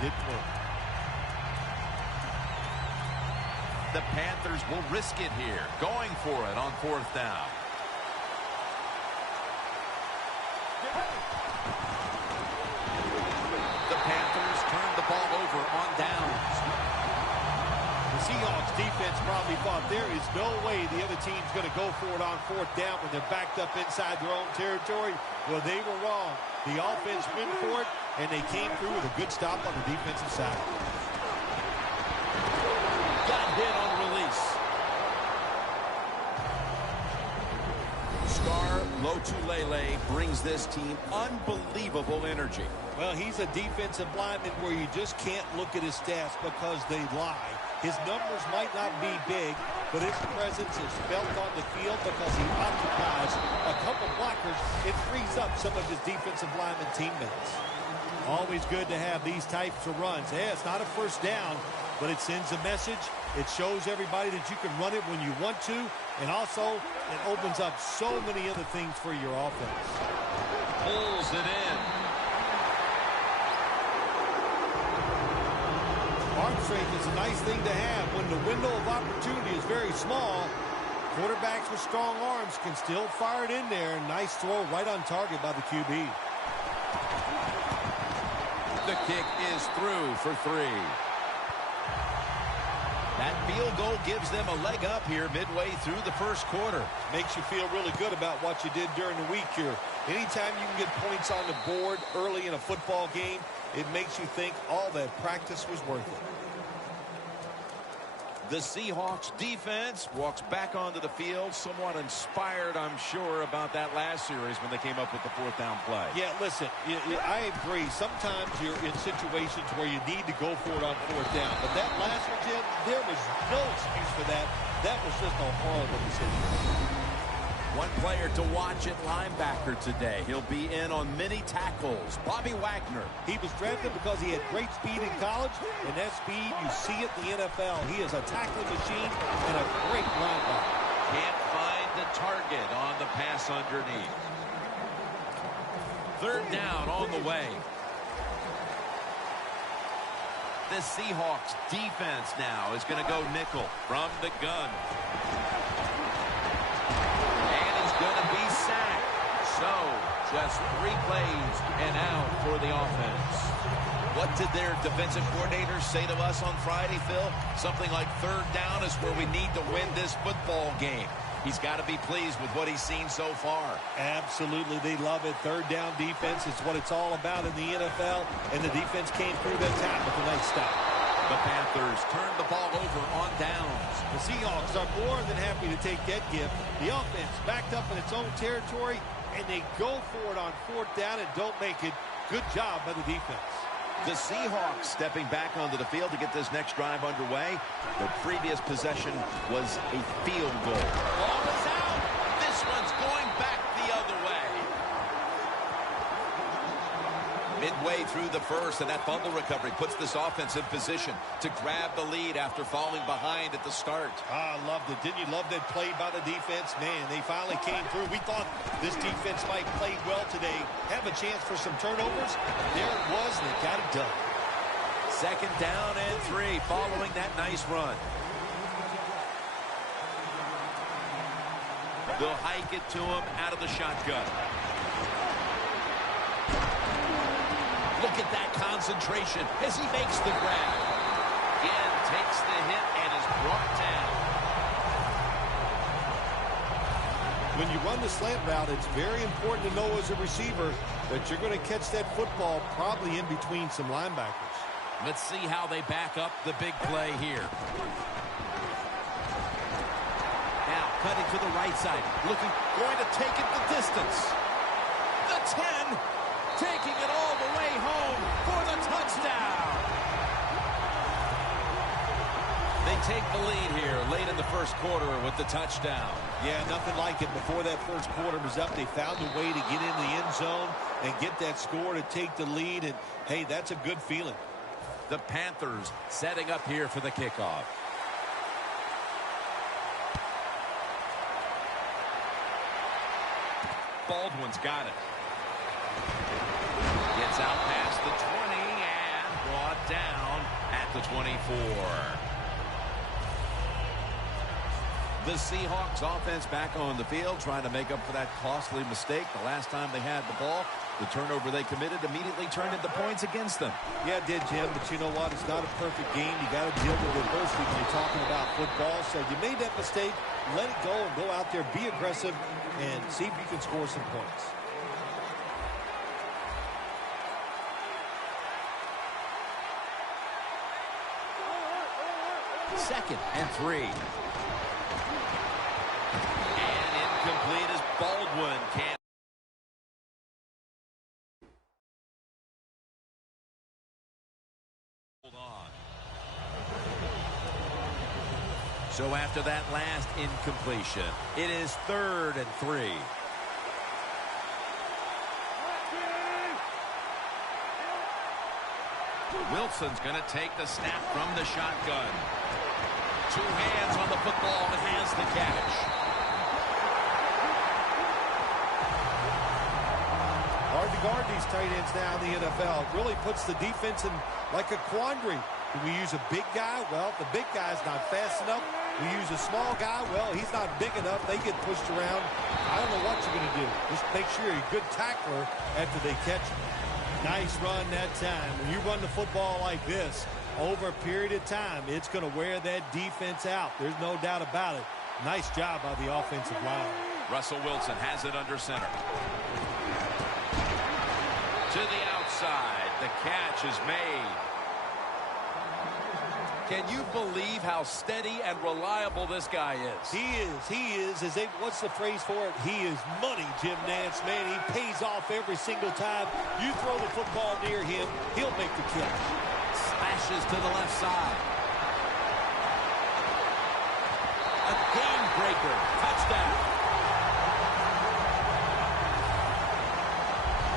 didn't work. The Panthers will risk it here, going for it on 4th down. The Panthers turn the ball over on downs. The Seahawks defense probably thought there is no way the other team's going to go for it on 4th down when they're backed up inside their own territory. Well, they were wrong. The offense went for it, and they came through with a good stop on the defensive side. Got hit on release. Star Lotulelei brings this team unbelievable energy. Well, he's a defensive lineman where you just can't look at his stats because they lie. His numbers might not be big, but his presence is felt on the field because he occupies a couple blockers. It frees up some of his defensive lineman teammates. Always good to have these types of runs. Yeah, it's not a first down, but it sends a message. It shows everybody that you can run it when you want to, and also it opens up so many other things for your offense. Pulls it in. Arm strength is a nice thing to have when the window of opportunity is very small. Quarterbacks with strong arms can still fire it in there. Nice throw right on target by the QB. The kick is through for 3. That field goal gives them a leg up here midway through the first quarter. Makes you feel really good about what you did during the week here. Anytime you can get points on the board early in a football game, it makes you think all that practice was worth it. The Seahawks defense walks back onto the field, somewhat inspired, I'm sure, about that last series when they came up with the 4th down play. Yeah, listen, I agree. Sometimes you're in situations where you need to go for it on 4th down. But that last one, Jim, there was no excuse for that. That was just a horrible decision. One player to watch at linebacker today. He'll be in on many tackles. Bobby Wagner. He was drafted because he had great speed in college, and that speed, you see it in the NFL. He is a tackling machine and a great linebacker. Can't find the target on the pass underneath. 3rd down on the way. The Seahawks defense now is going to go nickel from the gun. Going to be sacked. So, just 3 plays and out for the offense. What did their defensive coordinators say to us on Friday, Phil? Something like 3rd down is where we need to win this football game. He's got to be pleased with what he's seen so far. Absolutely. They love it. 3rd down defense is what it's all about in the NFL, and the defense came through that time with a nice stop. The Panthers turn the ball over on downs. The Seahawks are more than happy to take that gift. The offense backed up in its own territory, and they go for it on 4th down and don't make it. Good job by the defense. The Seahawks stepping back onto the field to get this next drive underway. The previous possession was a field goal. Ball is out. This one's going back the other way. Midway through the first, and that fumble recovery puts this offense in position to grab the lead after falling behind at the start. I loved it. Didn't you love that play by the defense? Man, they finally came through. We thought this defense might play well today, have a chance for some turnovers. There it was, and they got it done. 2nd down and 3 following that nice run. They'll hike it to him out of the shotgun. Look at that concentration as he makes the grab. Again, takes the hit and is brought down. When you run the slant route, it's very important to know as a receiver that you're going to catch that football probably in between some linebackers. Let's see how they back up the big play here. Now, cutting to the right side. Going to take it the distance. The 10. Taking it all the way home for the touchdown. They take the lead here late in the first quarter with the touchdown. Yeah, nothing like it. Before that first quarter was up, they found a way to get in the end zone and get that score to take the lead. And, hey, that's a good feeling. The Panthers setting up here for the kickoff. Baldwin's got it. Gets out past the 20 and brought down at the 24. The Seahawks offense back on the field, trying to make up for that costly mistake the last time they had the ball. The turnover they committed immediately turned into points against them. Yeah, it did, Jim, but you know what? It's not a perfect game. You got to deal with adversity when you're talking about football. So you made that mistake, let it go, and go out there, be aggressive, and see if you can score some points. Second and 3. And incomplete as Baldwin can't. Hold on. So after that last incompletion, it is 3rd and 3. Wilson's going to take the snap from the shotgun. 2 hands on the football and has the catch. Hard to guard these tight ends now in the NFL. It really puts the defense in like a quandary. Do we use a big guy? Well, if the big guy's not fast enough. We use a small guy. Well, he's not big enough. They get pushed around. I don't know what you're going to do. Just make sure you're a good tackler after they catch him. Nice run that time. When you run the football like this over a period of time, it's going to wear that defense out. There's no doubt about it. Nice job by the offensive line. Russell Wilson has it under center. To the outside. The catch is made. Can you believe how steady and reliable this guy is? He is. What's the phrase for it? He is money, Jim Nantz. Man, he pays off every single time. You throw the football near him, he'll make the catch. Slashes to the left side. A game breaker. Touchdown.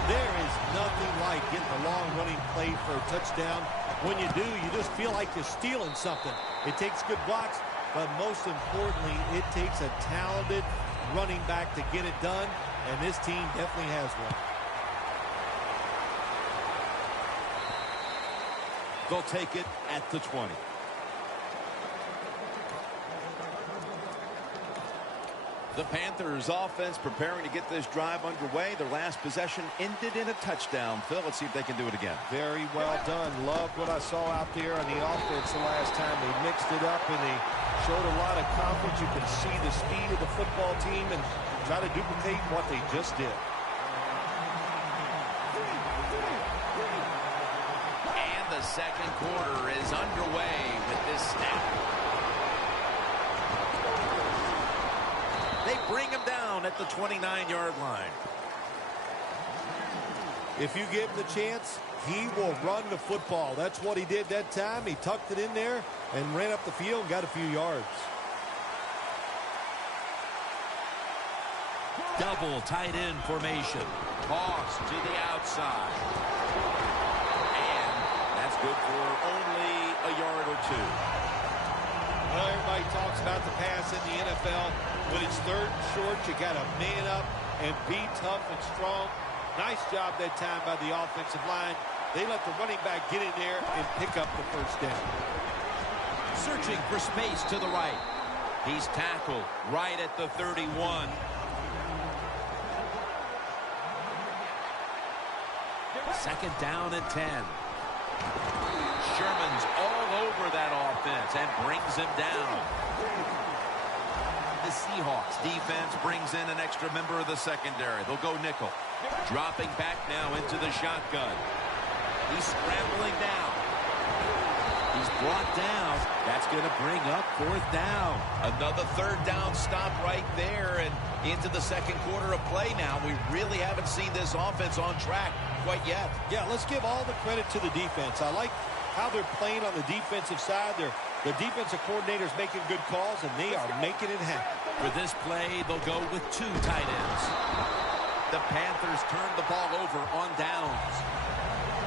There is nothing like getting a long running play for a touchdown. When you do, you just feel like you're stealing something. It takes good blocks, but most importantly, it takes a talented running back to get it done, and this team definitely has one. They'll take it at the 20. The Panthers offense preparing to get this drive underway. Their last possession ended in a touchdown. Phil, let's see if they can do it again. Very well done. Loved what I saw out there on the offense the last time. They mixed it up and they showed a lot of confidence. You can see the speed of the football team and try to duplicate what they just did. And the second quarter is underway with this snap. They bring him down at the 29-yard line. If you give him the chance, he will run the football. That's what he did that time. He tucked it in there and ran up the field and got a few yards. Double tight end formation. Toss to the outside. And that's good for only a yard or 2. Well, everybody talks about the pass in the NFL. When it's 3rd and short, you got to man up and be tough and strong. Nice job that time by the offensive line. They let the running back get in there and pick up the first down. Searching for space to the right. He's tackled right at the 31. Second down and 10. Sherman's all over that offense and brings him down. The Seahawks defense brings in an extra member of the secondary. They'll go nickel. Dropping back now into the shotgun. He's scrambling down. He's brought down. That's going to bring up 4th down. Another 3rd down stop right there and into the second quarter of play now. We really haven't seen this offense on track quite yet. Yeah, let's give all the credit to the defense. I like how they're playing on the defensive side. The defensive coordinator's making good calls, and they are making it happen. For this play, they'll go with 2 tight ends. The Panthers turn the ball over on downs.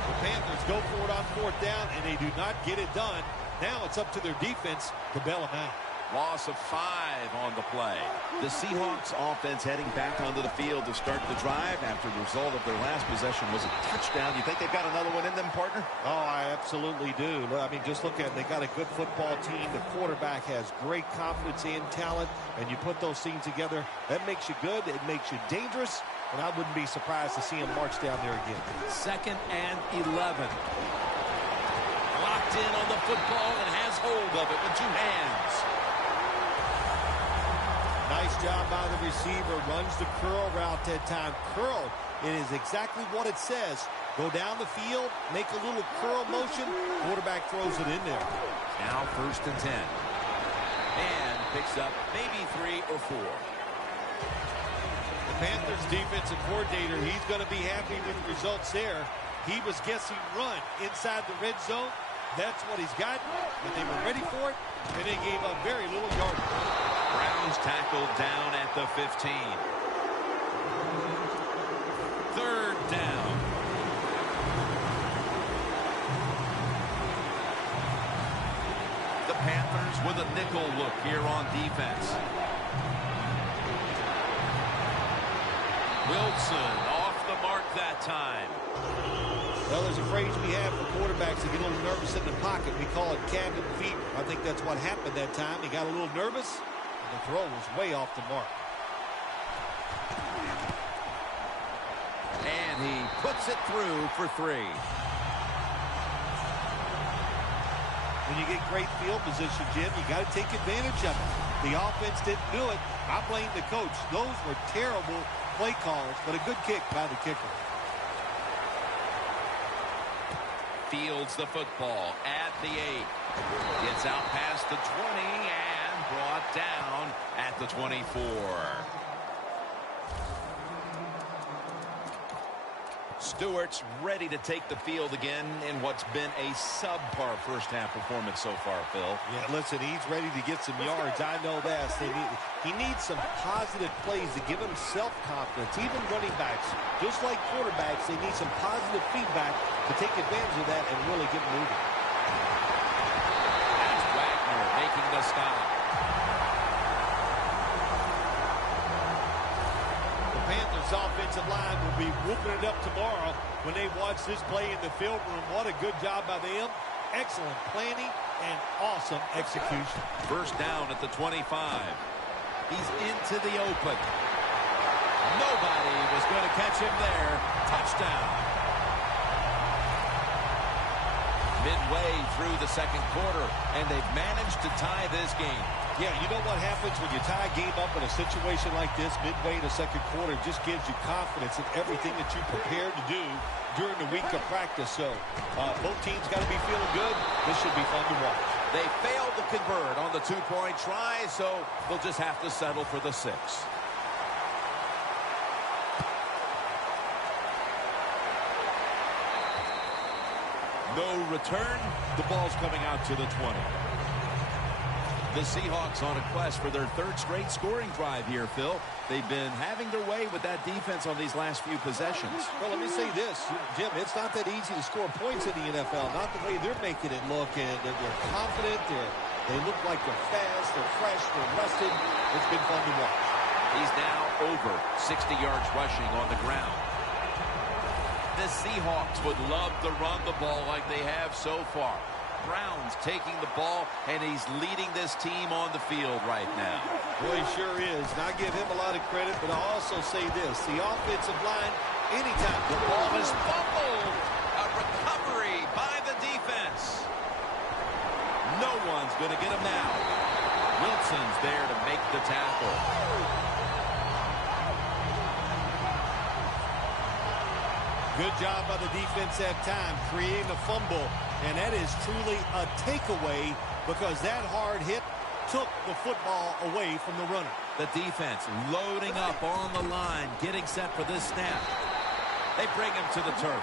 The Panthers go for it on 4th down, and they do not get it done. Now it's up to their defense to bail them out. Loss of 5 on the play. The Seahawks offense heading back onto the field to start the drive after the result of their last possession was a touchdown. You think they've got another one in them, partner? Oh, I absolutely do. I mean, just look at it. They got a good football team. The quarterback has great confidence and talent, and you put those things together, that makes you good. It makes you dangerous, and I wouldn't be surprised to see him march down there again. 2nd and 11. Locked in on the football and has hold of it with 2 hands. Nice job by the receiver. Runs the curl route that time. Curl, it is exactly what it says. Go down the field, make a little curl motion. Quarterback throws it in there. Now 1st and 10. And picks up maybe 3 or 4. The Panthers defensive coordinator, he's going to be happy with the results there. He was guessing run inside the red zone. That's what he's got. And they were ready for it, and they gave up very little yardage. Browns tackled down at the 15. 3rd down. The Panthers with a nickel look here on defense. Wilson off the mark that time. Well, there's a phrase we have for quarterbacks that get a little nervous in the pocket. We call it cabin fever. I think that's what happened that time. He got a little nervous, and the throw was way off the mark. And he puts it through for 3. When you get great field position, Jim, you got to take advantage of it. The offense didn't do it. I blame the coach. Those were terrible play calls, but a good kick by the kicker. Fields the football at the 8. Gets out past the 20 and brought down at the 24. Stewart's ready to take the field again in what's been a subpar first-half performance so far, Phil. Yeah, listen, he's ready to get some yards. I know that. He needs some positive plays to give him self-confidence. Even running backs, just like quarterbacks, they need some positive feedback to take advantage of that and really get moving. That's Wagner making the stop. Panthers offensive line will be whooping it up tomorrow when they watch this play in the film room. What a good job by them. Excellent planning and awesome execution. 1st down at the 25. He's into the open. Nobody was going to catch him there. Touchdown. Midway through the 2nd quarter, and they've managed to tie this game. Yeah, you know what happens when you tie a game up in a situation like this midway in the 2nd quarter? It just gives you confidence in everything that you prepared to do during the week of practice. So both teams got to be feeling good. This should be fun to watch. They failed to convert on the 2-point try, so they'll just have to settle for the 6. No return. The ball's coming out to the 20. The Seahawks on a quest for their 3rd straight scoring drive here, Phil. They've been having their way with that defense on these last few possessions. Well, let me say this, Jim, it's not that easy to score points in the NFL. Not the way they're making it look. And they're confident. They look like they're fast. They're fresh. They're rested. It's been fun to watch. He's now over 60 yards rushing on the ground. The Seahawks would love to run the ball like they have so far. Brown's taking the ball, and he's leading this team on the field right now. Boy, he sure is. And I give him a lot of credit, but I also say this. The offensive line, anytime the ball is fumbled. A recovery by the defense. No one's going to get him now. Wilson's there to make the tackle. Good job by the defense that time, creating a fumble. And that is truly a takeaway because that hard hit took the football away from the runner. The defense loading up on the line, getting set for this snap. They bring him to the turf.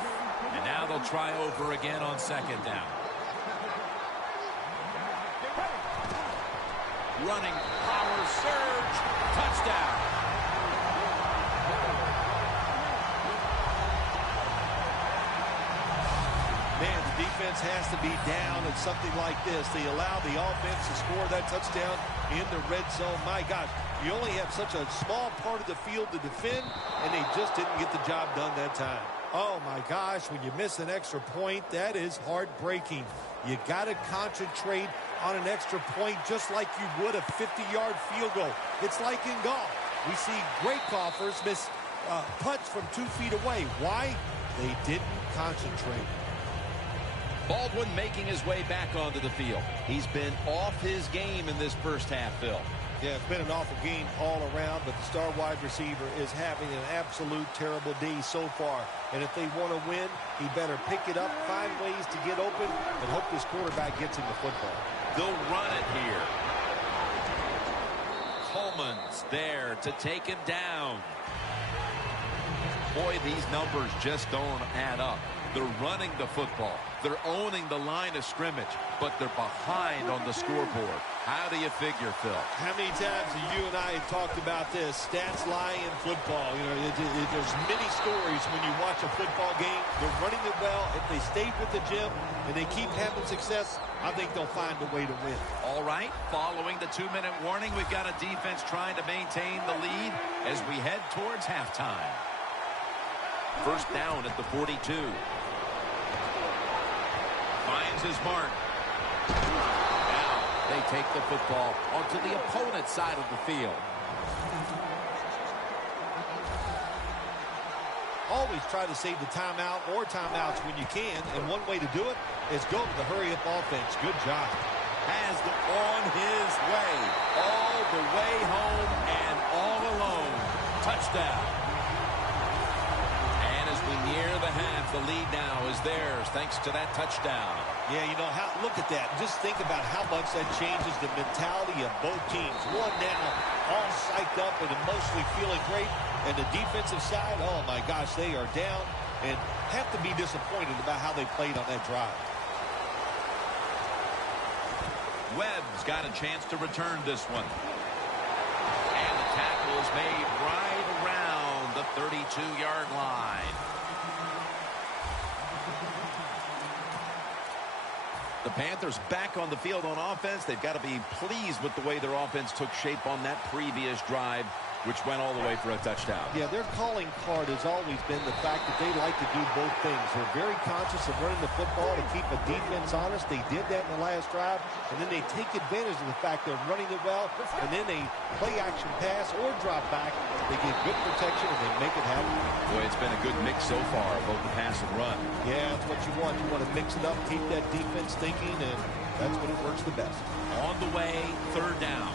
And now they'll try over again on 2nd down. Running power surge. Touchdown. Man, defense has to be down at something like this. They allow the offense to score that touchdown in the red zone. My gosh, you only have such a small part of the field to defend, and they just didn't get the job done that time. Oh, my gosh, when you miss an extra point, that is heartbreaking. You got to concentrate on an extra point just like you would a 50-yard field goal. It's like in golf. We see great golfers miss putts from 2 feet away. Why? They didn't concentrate. Baldwin making his way back onto the field. He's been off his game in this first half, Phil. Yeah, it's been an awful game all around, but the star wide receiver is having an absolute terrible day so far. And if they want to win, he better pick it up, find ways to get open, and hope this quarterback gets him the football. They'll run it here. Coleman's there to take him down. Boy, these numbers just don't add up. They're running the football. They're owning the line of scrimmage, but they're behind on the scoreboard. How do you figure, Phil? How many times have you and I talked about this? Stats lie in football. You know, there's many stories when you watch a football game. They're running it well. If they stay with the gym and they keep having success, I think they'll find a way to win. All right, following the 2-minute warning, we've got a defense trying to maintain the lead as we head towards halftime. First down at the 42. Finds his mark. Now they take the football onto the opponent's side of the field. Always try to save the timeout or timeouts when you can, and one way to do it is go to the hurry-up offense. Good job. Has on his way, all the way home and all alone. Touchdown. Near the half, the lead now is theirs thanks to that touchdown. Yeah, you know, look at that. Just think about how much that changes the mentality of both teams. One now, all psyched up and emotionally feeling great. And the defensive side, oh my gosh, they are down and have to be disappointed about how they played on that drive. Webb's got a chance to return this one. And the tackle is made right around the 32-yard line. The Panthers back on the field on offense. They've got to be pleased with the way their offense took shape on that previous drive, which went all the way for a touchdown. Yeah, their calling card has always been the fact that they like to do both things. They're very conscious of running the football to keep a defense honest. They did that in the last drive, and then they take advantage of the fact they're running it well, and then they play action pass or drop back. They get good protection, and they make it happen. Boy, it's been a good mix so far, both the pass and run. Yeah, that's what you want. You want to mix it up, keep that defense thinking, and that's when it works the best. On the way, third down.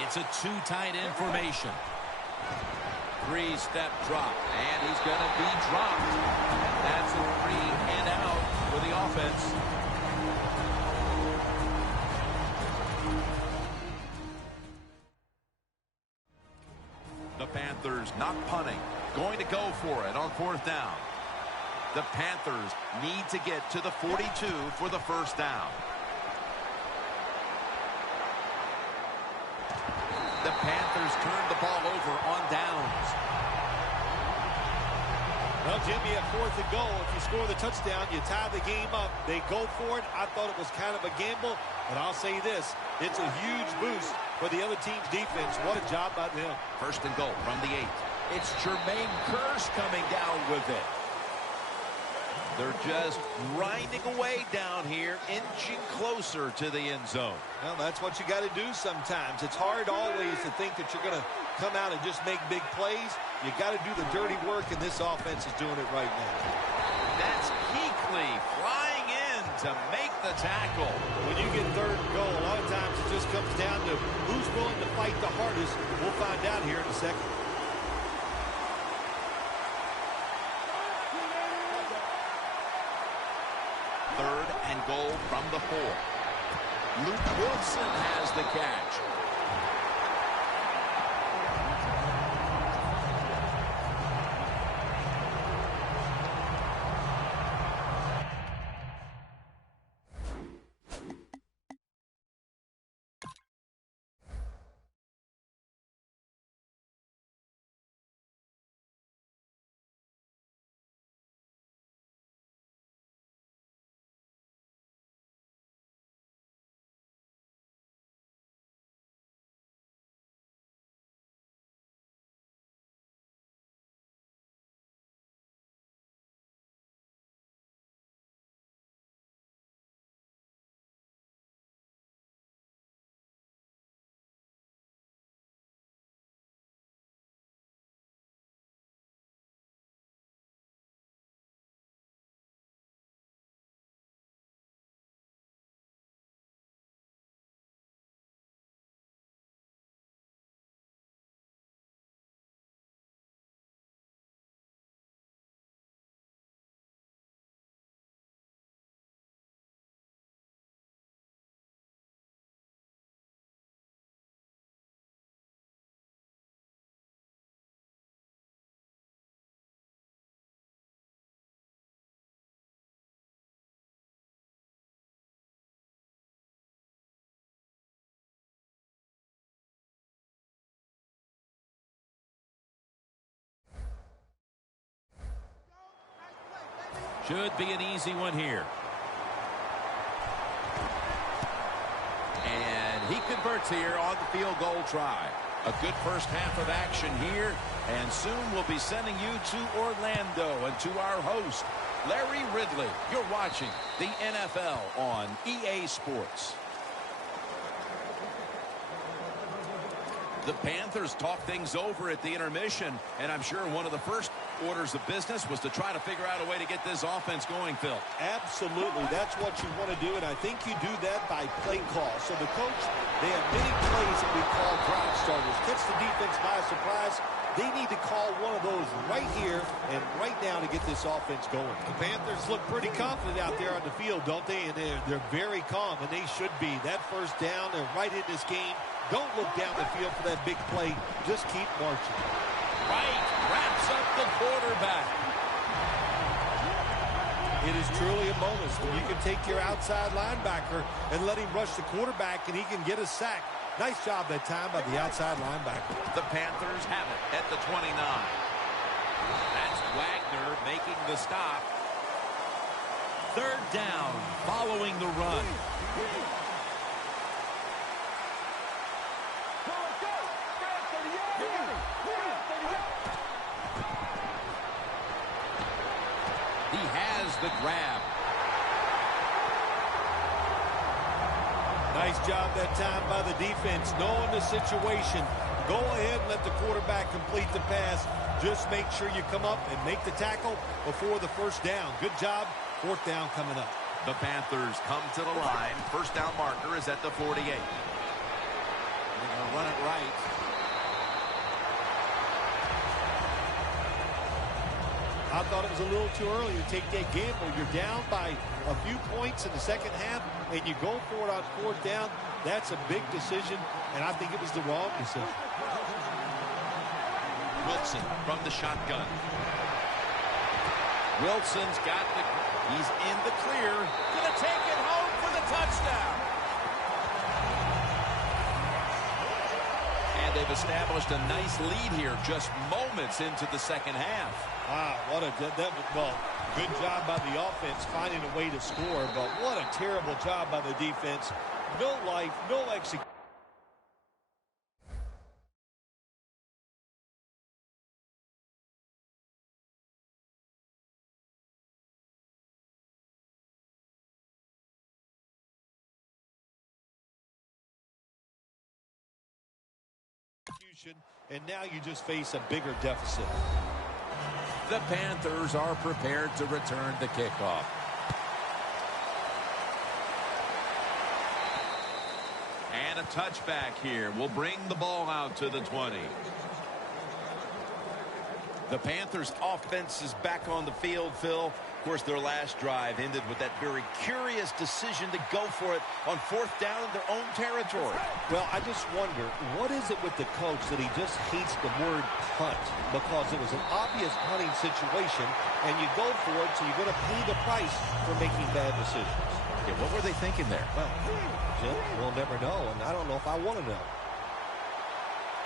It's a two-tight end formation. Three-step drop, and he's going to be dropped. And that's a 3 and out for the offense. The Panthers not punting, going to go for it on fourth down. The Panthers need to get to the 42 for the first down. The Panthers turn the ball over on downs. Well, Jimmy, at fourth and goal, if you score the touchdown, you tie the game up. They go for it. I thought it was kind of a gamble, but I'll say this. It's a huge boost for the other team's defense. What a job by them. First and goal from the 8. It's Jermaine Kearse coming down with it. They're just grinding away down here, inching closer to the end zone. Well, that's what you got to do sometimes. It's hard always to think that you're going to come out and just make big plays. You got to do the dirty work, and this offense is doing it right now. That's Kuechly flying in to make the tackle. When you get third and goal, a lot of times it just comes down to who's willing to fight the hardest. We'll find out here in a second. Third and goal from the 4. Luke Wilson has the catch. Should be an easy one here. And he converts here on the field goal try. A good first half of action here, and soon we'll be sending you to Orlando and to our host, Larry Ridley. You're watching the NFL on EA Sports. The Panthers talk things over at the intermission, and I'm sure one of the first orders of business was to try to figure out a way to get this offense going, Phil. Absolutely. That's what you want to do, and I think you do that by play call. So the coach, they have many plays that we call drive starters. Gets the defense by surprise. They need to call one of those right here and right now to get this offense going. The Panthers look pretty confident out there on the field, don't they? And they're very calm, and they should be. That first down, they're right in this game. Don't look down the field for that big play. Just keep marching. Right, wraps up the quarterback. It is truly a bonus when you can take your outside linebacker and let him rush the quarterback and he can get a sack. Nice job that time by the outside linebacker. The Panthers have it at the 29. That's Wagner making the stop. Third down following the run. He has the grab. Nice job that time by the defense, knowing the situation. Go ahead and let the quarterback complete the pass. Just make sure you come up and make the tackle before the first down. Good job. Fourth down coming up. The Panthers come to the line. First down marker is at the 48. They're going to run it right. I thought it was a little too early to take that gamble. You're down by a few points in the second half, and you go for it on fourth down. That's a big decision, and I think it was the wrong decision. Wilson from the shotgun. Wilson's got the... He's in the clear. Gonna take it home for the touchdown. And they've established a nice lead here just moments into the second half. Wow, what a well, good job by the offense finding a way to score, but what a terrible job by the defense. No life, no execution. And now you just face a bigger deficit. The Panthers are prepared to return the kickoff. And a touchback here will bring the ball out to the 20. The Panthers offense is back on the field, Phil. Of course, their last drive ended with that very curious decision to go for it on fourth down in their own territory. Well, I just wonder, what is it with the coach that he just hates the word punt? Because it was an obvious punting situation, and you go for it, so you're going to pay the price for making bad decisions. Yeah, what were they thinking there? Well, Jim, we'll never know, and I don't know if I want to know.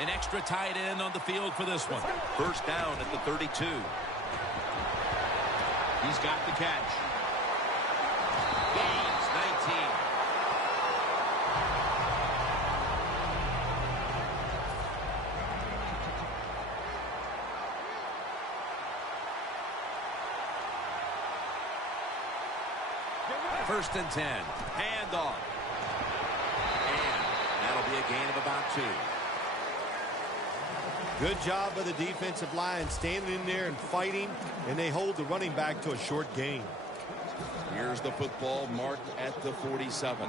An extra tight end on the field for this one. First down at the 32. He's got the catch. Gains 19. First and 10. Hand off. And that'll be a gain of about 2. Good job by the defensive line standing in there and fighting, and they hold the running back to a short gain. Here's the football marked at the 47.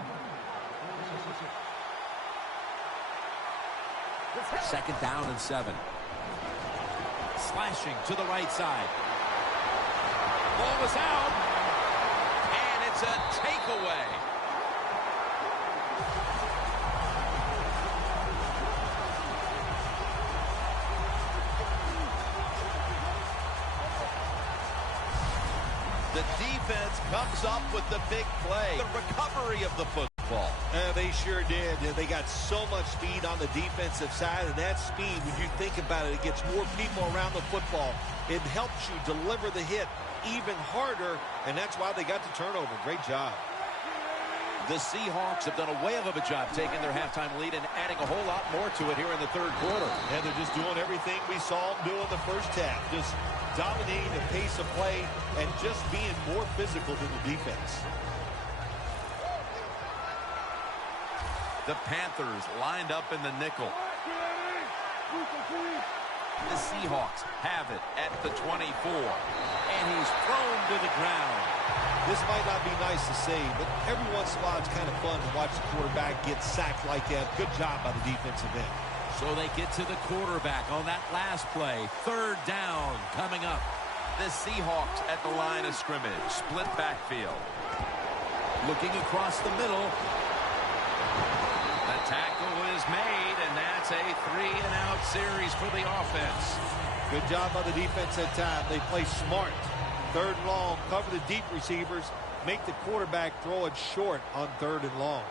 Second down and 7. Slashing to the right side. Ball is out, and it's a takeaway. The defense comes up with the big play. The recovery of the football. football. They sure did. They got so much speed on the defensive side, and that speed, when you think about it, it gets more people around the football. It helps you deliver the hit even harder, and that's why they got the turnover. Great job. The Seahawks have done a way of a job taking their halftime lead and adding a whole lot more to it here in the third quarter. And they're just doing everything we saw them do in the first half. Just dominating the pace of play and just being more physical than the defense. The Panthers lined up in the nickel. The Seahawks have it at the 24. And he's thrown to the ground. This might not be nice to say, but every once in a while it's kind of fun to watch the quarterback get sacked like that. Good job by the defensive end. So they get to the quarterback on that last play. Third down coming up. The Seahawks at the line of scrimmage. Split backfield. Looking across the middle. The tackle is made, and that's a 3-and-out series for the offense. Good job by the defense that time. They play smart. Third and long, cover the deep receivers, make the quarterback throw it short on third and long.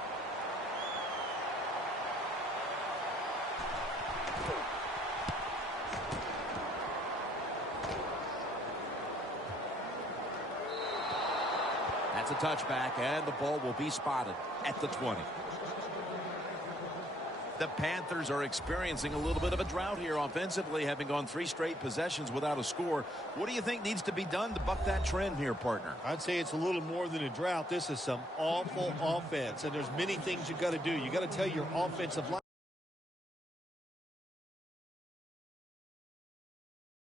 That's a touchback, and the ball will be spotted at the 20. The Panthers are experiencing a little bit of a drought here offensively, having gone 3 straight possessions without a score. What do you think needs to be done to buck that trend here, partner? I'd say it's a little more than a drought. This is some awful offense, and there's many things you got to do. You got to tell your offensive line.